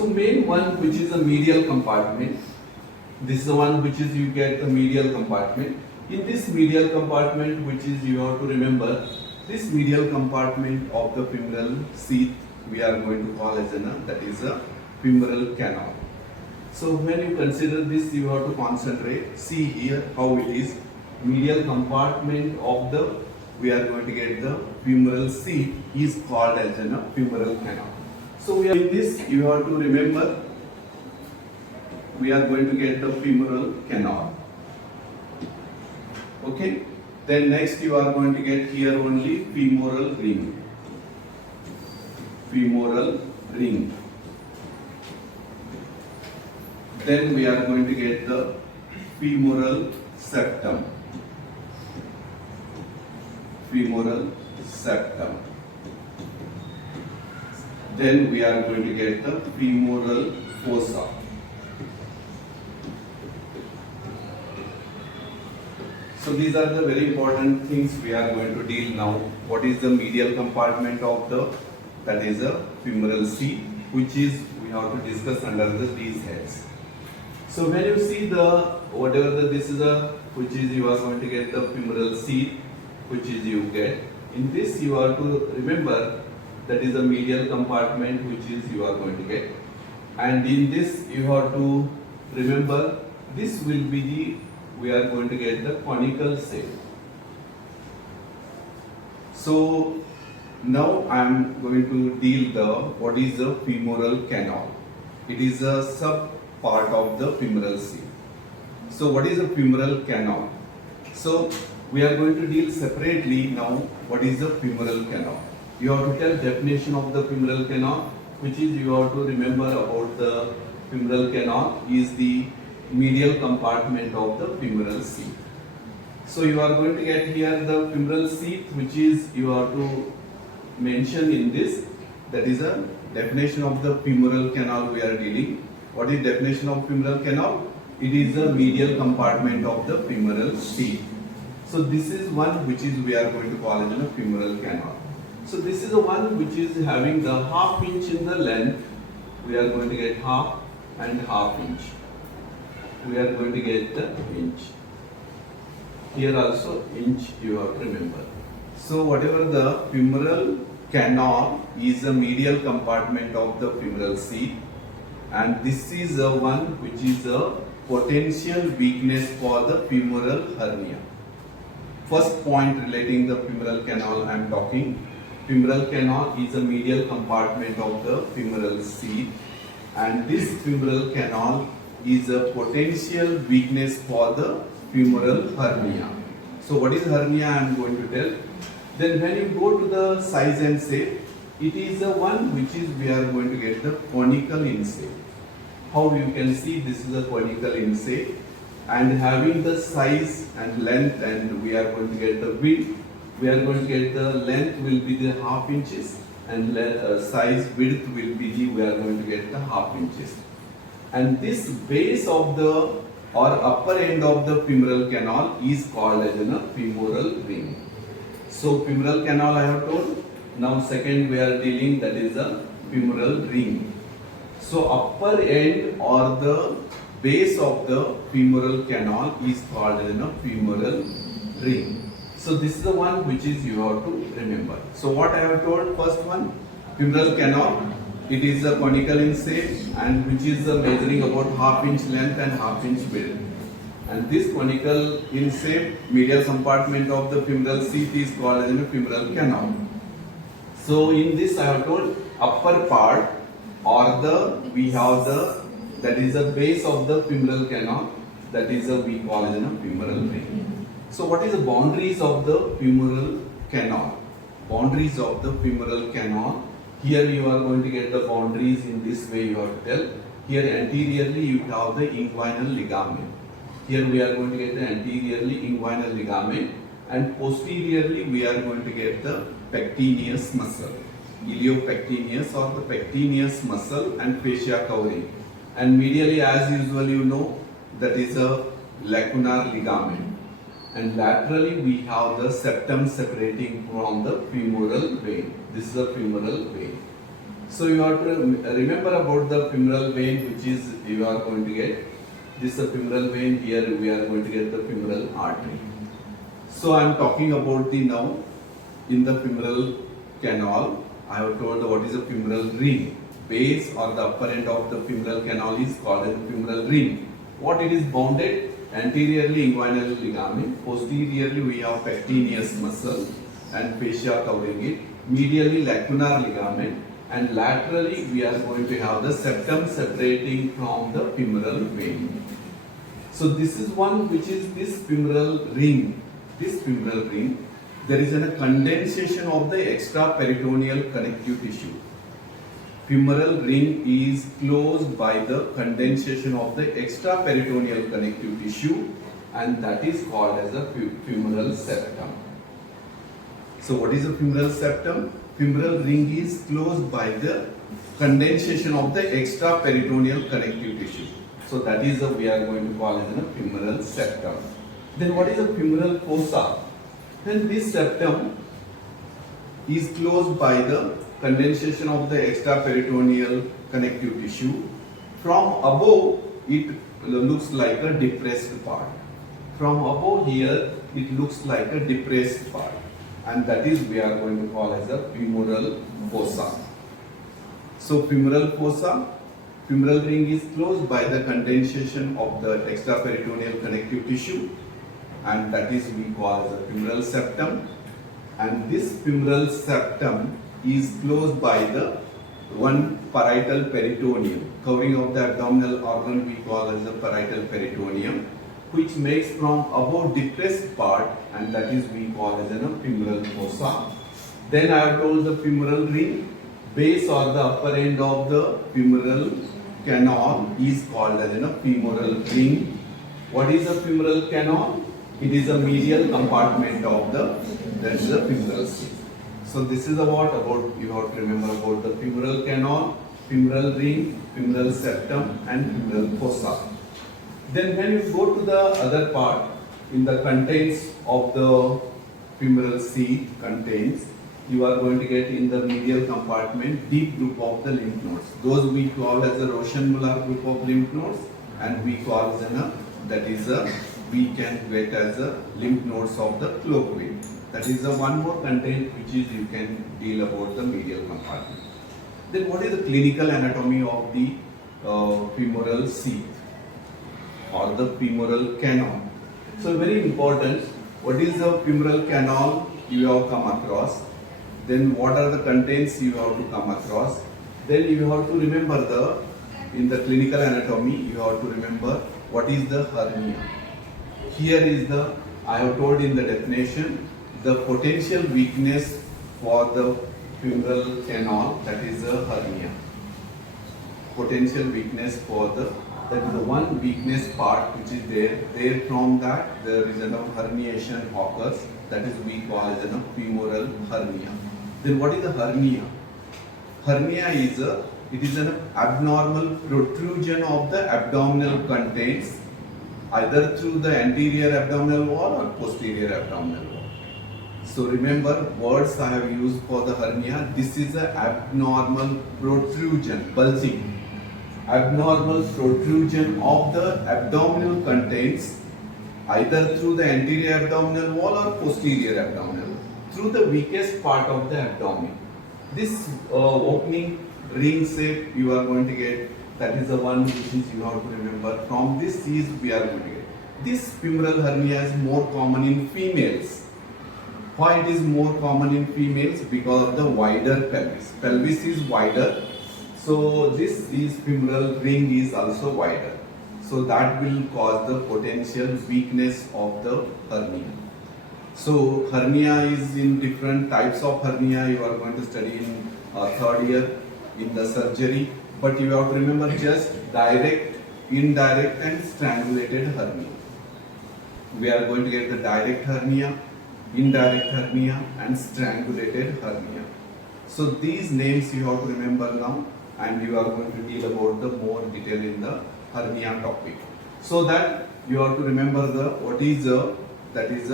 So main one, which is a medial compartment. This is the one which is you get the medial compartment. In this medial compartment, which is you have to remember, this medial compartment of the femoral sheath we are going to call as that is a femoral canal. So when you consider this, you have to concentrate. See here how it is. Medial compartment of the, we are going to get the femoral sheath is called as a femoral canal. So we are in this, you have to remember, we are going to get the femoral canal. Okay. Then next you are going to get here only femoral ring. Femoral ring. Then we are going to get the femoral septum. Femoral septum. Then we are going to get the femoral fossa. So these are the very important things we are going to deal now. What is the medial compartment of the, that is a femoral sheath, which is we have to discuss under these heads. So when you see the whatever this is a, which is you are going to get the femoral sheath, which is you get. In this you are to remember that is a medial compartment which is you are going to get. And in this you have to remember this will be the, we are going to get the conical shape. So now I am going to deal the what is the femoral canal. It is a sub part of the femoral sheath. So what is a femoral canal? So we are going to deal separately now what is the femoral canal. You have to tell definition of the femoral canal, which is you have to remember about the femoral canal is the medial compartment of the femoral sheath. So you are going to get here the femoral sheath, which is you have to mention in this, that is a definition of the femoral canal we are dealing. What is definition of femoral canal? It is the medial compartment of the femoral sheath. So this is one which is we are going to call it a femoral canal. So this is the one which is having the half inch in the length. We are going to get half and half inch. We are going to get the inch. Here also inch you have to remember. So whatever the femoral canal is the medial compartment of the femoral sheath, and this is the one which is a potential weakness for the femoral hernia. First point relating the femoral canal I am talking. Femoral canal is a medial compartment of the femoral sheath, and this femoral canal is a potential weakness for the femoral hernia. So what is hernia I am going to tell. Then when you go to the size and shape, it is the one which is we are going to get the conical in shape. How you can see this is a conical in shape and having the size and length, and we are going to get the width. We are going to get the length will be the half inches and size width will be the, we are going to get the half inches. And this base of the or upper end of the femoral canal is called as a femoral ring. So femoral canal I have told. Now second we are dealing, that is a femoral ring. So upper end or the base of the femoral canal is called as a femoral ring. So this is the one which is you have to remember. So what I have told, first one, femoral canal, it is a conical in shape and which is measuring about half inch length and half inch width. And this conical in shape medial compartment of the femoral sheath is called as a femoral canal. So in this I have told upper part or the, we have the, that is the base of the femoral canal, that is we call as a femoral ring. So what is the boundaries of the femoral canal? Boundaries of the femoral canal. Here you are going to get the boundaries in this way you have to tell. Here anteriorly you have the inguinal ligament. Here we are going to get the anteriorly inguinal ligament, and posteriorly we are going to get the pectineus muscle, iliopectineus or the pectineus muscle and fascia covering. And medially, as usual, you know, that is a lacunar ligament. And laterally we have the septum separating from the femoral vein. This is the femoral vein. So you have to remember about the femoral vein, which is you are going to get. This is a femoral vein. Here we are going to get the femoral artery. So I am talking about the now in the femoral canal. I have told what is a femoral ring. Base or the upper end of the femoral canal is called as femoral ring. What it is bounded? Anteriorly inguinal ligament. Posteriorly we have pectineus muscle and fascia covering it. Medially lacunar ligament. And laterally we are going to have the septum separating from the femoral vein. So this is one which is this femoral ring. This femoral ring, there is a condensation of the extraperitoneal connective tissue. Femoral ring is closed by the condensation of the extraperitoneal connective tissue, and that is called as a femoral septum. So what is a femoral septum? Femoral ring is closed by the condensation of the extraperitoneal connective tissue. So that is we are going to call as a femoral septum. Then what is a femoral fossa? Then this septum is closed by the condensation of the extraperitoneal connective tissue. From above it looks like a depressed part. From above here it looks like a depressed part. And that is we are going to call as a femoral fossa. So femoral fossa, femoral ring is closed by the condensation of the extraperitoneal connective tissue, and that is we call as a femoral septum. And this femoral septum is closed by the one parietal peritoneum. Covering of the abdominal organ we call as the parietal peritoneum, which makes from above depressed part, and that is we call as a femoral fossa. Then I have told the femoral ring, base or the upper end of the femoral canal is called as a femoral ring. What is a femoral canal? It is a medial compartment of that is the femoral seat. So this is about you have to remember about the femoral canal, femoral ring, femoral septum, and femoral fossa. Then when you go to the other part, in the contents of the femoral seat contains, you are going to get in the medial compartment deep group of the lymph nodes. Those we call as the Roshan-Muller group of lymph nodes, and we call as we can get as a lymph nodes of the cloak vein. That is the one more content which is you can deal about the medial compartment. Then what is the clinical anatomy of the femoral seat or the femoral canal? So very important, what is the femoral canal you have come across? Then what are the contents you have to come across? Then you have to remember in the clinical anatomy, you have to remember what is the hernia. Here is I have told in the definition, the potential weakness for the femoral canal, that is the hernia. Potential weakness for that is the one weakness part which is there. There from that there is a herniation occurs, that is we call as a femoral hernia. Then what is the hernia? Hernia is it is an abnormal protrusion of the abdominal contents either through the anterior abdominal wall or posterior abdominal wall. So remember words I have used for the hernia. This is an abnormal protrusion, bulging. Abnormal protrusion of the abdominal contents either through the anterior abdominal wall or posterior abdominal wall, through the weakest part of the abdomen. This opening ring shape you are going to get, that is the one which is you have to remember. From this is we are going to get. This femoral hernia is more common in females. Why it is more common in females? Because of the wider pelvis. Pelvis is wider. So this femoral ring is also wider. So that will cause the potential weakness of the hernia. So hernia is in different types of hernia you are going to study in third year in the surgery. But you have to remember just direct, indirect and strangulated hernia. We are going to get the direct hernia, indirect hernia and strangulated hernia. So these names you have to remember now, and you are going to deal about the more detail in the hernia topic. So that you have to remember what is that is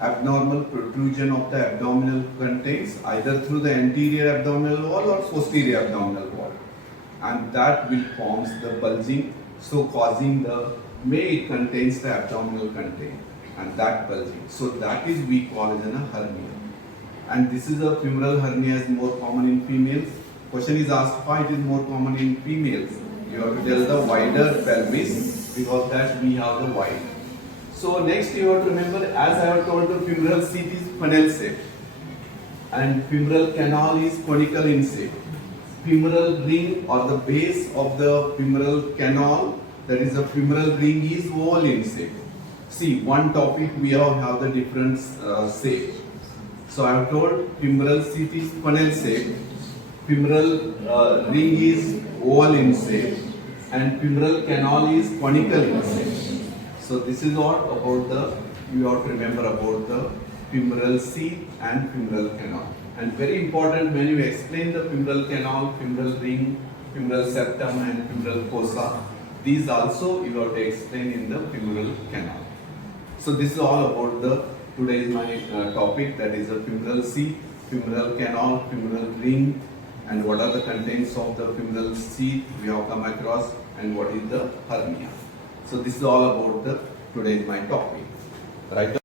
abnormal protrusion of the abdominal contents either through the anterior abdominal wall or posterior abdominal wall, and that will forms the bulging, so causing the may it contains the abdominal content and that bulging. So that is we call as a hernia. And this is a femoral hernia is more common in females. Question is asked why it is more common in females. You have to tell the wider pelvis because that we have the wide. So next you have to remember, as I have told, the femoral seat is funnel shape and femoral canal is conical in shape. Femoral ring or the base of the femoral canal, that is the femoral ring, is oval in shape. See, one topic we have the different shape. So I have told femoral seat is funnel shape, femoral ring is oval in shape, and femoral canal is conical in shape. So this is what about the, you have to remember about the femoral seat and femoral canal. And very important, when you explain the femoral canal, femoral ring, femoral septum and femoral fossa, these also you have to explain in the femoral canal. So this is all about the, today is my topic, that is the femoral seat, femoral canal, femoral ring, and what are the contents of the femoral seat we have come across, and what is the hernia. So this is all about the, today is my topic. Right.